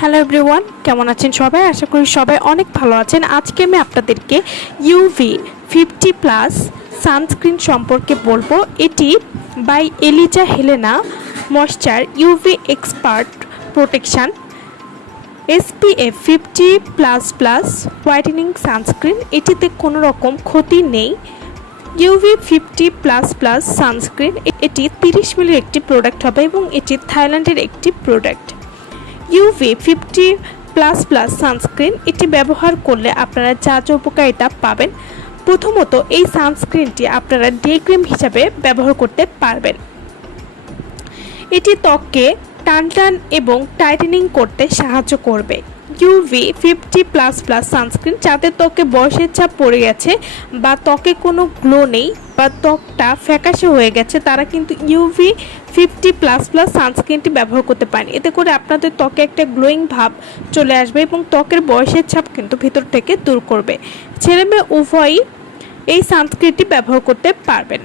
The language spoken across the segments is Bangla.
হ্যালো এভরিওয়ান, কেমন আছেন সবাই? আশা করি সবাই অনেক ভালো আছেন। আজকে আমি আপনাদেরকে ইউভি 50+ সানস্ক্রিন সম্পর্কে বলবো। এটি by Eliza Helena moisture UV expert protection SPF 50++ whitening sunscreen. এটিতে কোনো রকম ক্ষতি নেই। ইউভি 50++ সানস্ক্রিন এটি 30 মিলির একটি প্রোডাক্ট হবে এবং এটি থাইল্যান্ডের একটি প্রোডাক্ট। ইউভি 50++ সানস্ক্রিন এটি ব্যবহার করলে আপনারা যা যা উপকারিতা পাবেন। প্রথমত, এই সানস্ক্রিনটি আপনারা ডে ক্রিম হিসাবে ব্যবহার করতে পারবেন। এটি ত্বককে টানটান এবং টাইটেনিং করতে সাহায্য করবে। ইউভি 50++ সানস্ক্রিন যাদের ত্বকে বয়সের ছাপ পড়ে গেছে বা ত্বকে কোনো গ্লো নেই বা ত্বকটা ফ্যাকাশে হয়ে গেছে, তারা কিন্তু ইউভি 50++ সানস্ক্রিনটি ব্যবহার করতে পারেন। এতে করে আপনাদের ত্বকে একটা গ্লোয়িং ভাব চলে আসবে এবং ত্বকের বয়সের ছাপ কিন্তু ভিতর থেকে দূর করবে। ছেলে মেয়ে উভয়ই এই সানস্ক্রিনটি ব্যবহার করতে পারবেন।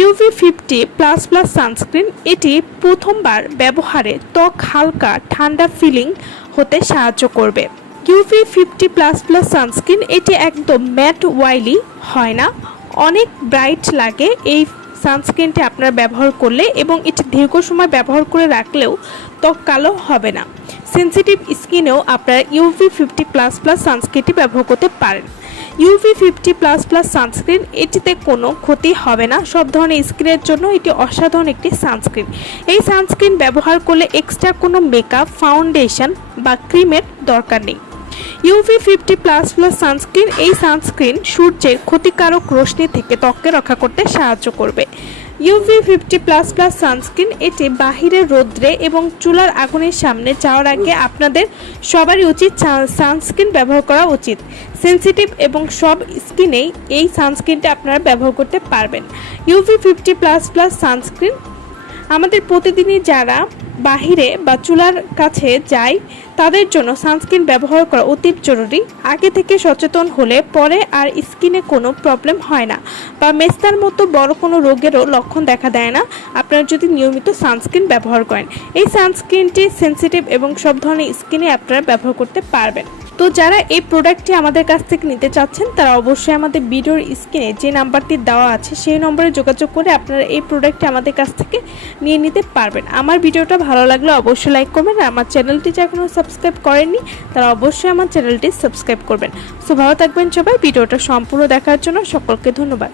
ইউভি 50++ সানস্ক্রিন এটি প্রথমবার ব্যবহারে ত্বক হালকা ঠান্ডা ফিলিং হতে সাহায্য করবে। ইউভি 50++ সানস্ক্রিন এটি একদম ম্যাট ওয়াইলি হয় না, অনেক ব্রাইট লাগে এই সানস্ক্রিনটি আপনারা ব্যবহার করলে, এবং এটি দীর্ঘ সময় ব্যবহার করে রাখলেও ত্বক কালো হবে না। সেনসিটিভ স্কিনেও আপনারা ইউভি 50++ সানস্ক্রিনটি ব্যবহার করতে পারেন। ইউভি 50++ সানস্ক্রিন এটিতে কোনো ক্ষতি হবে না। সব ধরনের স্কিনের জন্য এটি অসাধারণ একটি সানস্ক্রিন। এই সানস্ক্রিন ব্যবহার করলে এক্সট্রা কোনো মেকআপ, ফাউন্ডেশন বা ক্রিমের দরকার নেই। ইউভি 50++ সানস্ক্রিন এই সানস্ক্রিন সূর্যের ক্ষতিকারক রশ্মি থেকে ত্বককে রক্ষা করতে সাহায্য করবে। ইউভি 50++ সানস্ক্রিন এটি বাহিরের রোদ্রে এবং চুলার আগুনের সামনে যাওয়ার আগে আপনাদের সবারই উচিত সানস্ক্রিন ব্যবহার করা উচিত। সেনসিটিভ এবং সব স্কিনেই এই সানস্ক্রিনটা আপনারা ব্যবহার করতে পারবেন। ইউভি 50++ সানস্ক্রিন আমাদের প্রতিদিনই যারা বাহিরে বা চুলার কাছে যায় তাদের জন্য সানস্ক্রিন ব্যবহার করা অতি জরুরি। আগে থেকে সচেতন হলে পরে আর স্কিনে কোনো প্রবলেম হয় না বা মেস্তার মতো বড় কোনো রোগেরও লক্ষণ দেখা দেয় না আপনারা যদি নিয়মিত সানস্ক্রিন ব্যবহার করেন। এই সানস্ক্রিনটি সেনসিটিভ এবং সব ধরনের স্কিনে আপনারা ব্যবহার করতে পারবেন। তো যারা এই প্রোডাক্টটি আমাদের কাছ থেকে নিতে চাচ্ছেন তারা অবশ্যই আমাদের ভিডিওর স্ক্রিনে যে নাম্বারটি দেওয়া আছে সেই নম্বরে যোগাযোগ করে আপনারা এই প্রোডাক্টটি আমাদের কাছ থেকে নিয়ে নিতে পারবেন। আমার ভিডিওটা ভালো লাগলে অবশ্যই লাইক করবেন, আর আমার চ্যানেলটি যারা এখনও সাবস্ক্রাইব করেননি তারা অবশ্যই আমার চ্যানেলটি সাবস্ক্রাইব করবেন। সো ভালো থাকবেন সবাই। ভিডিওটা সম্পূর্ণ দেখার জন্য সকলকে ধন্যবাদ।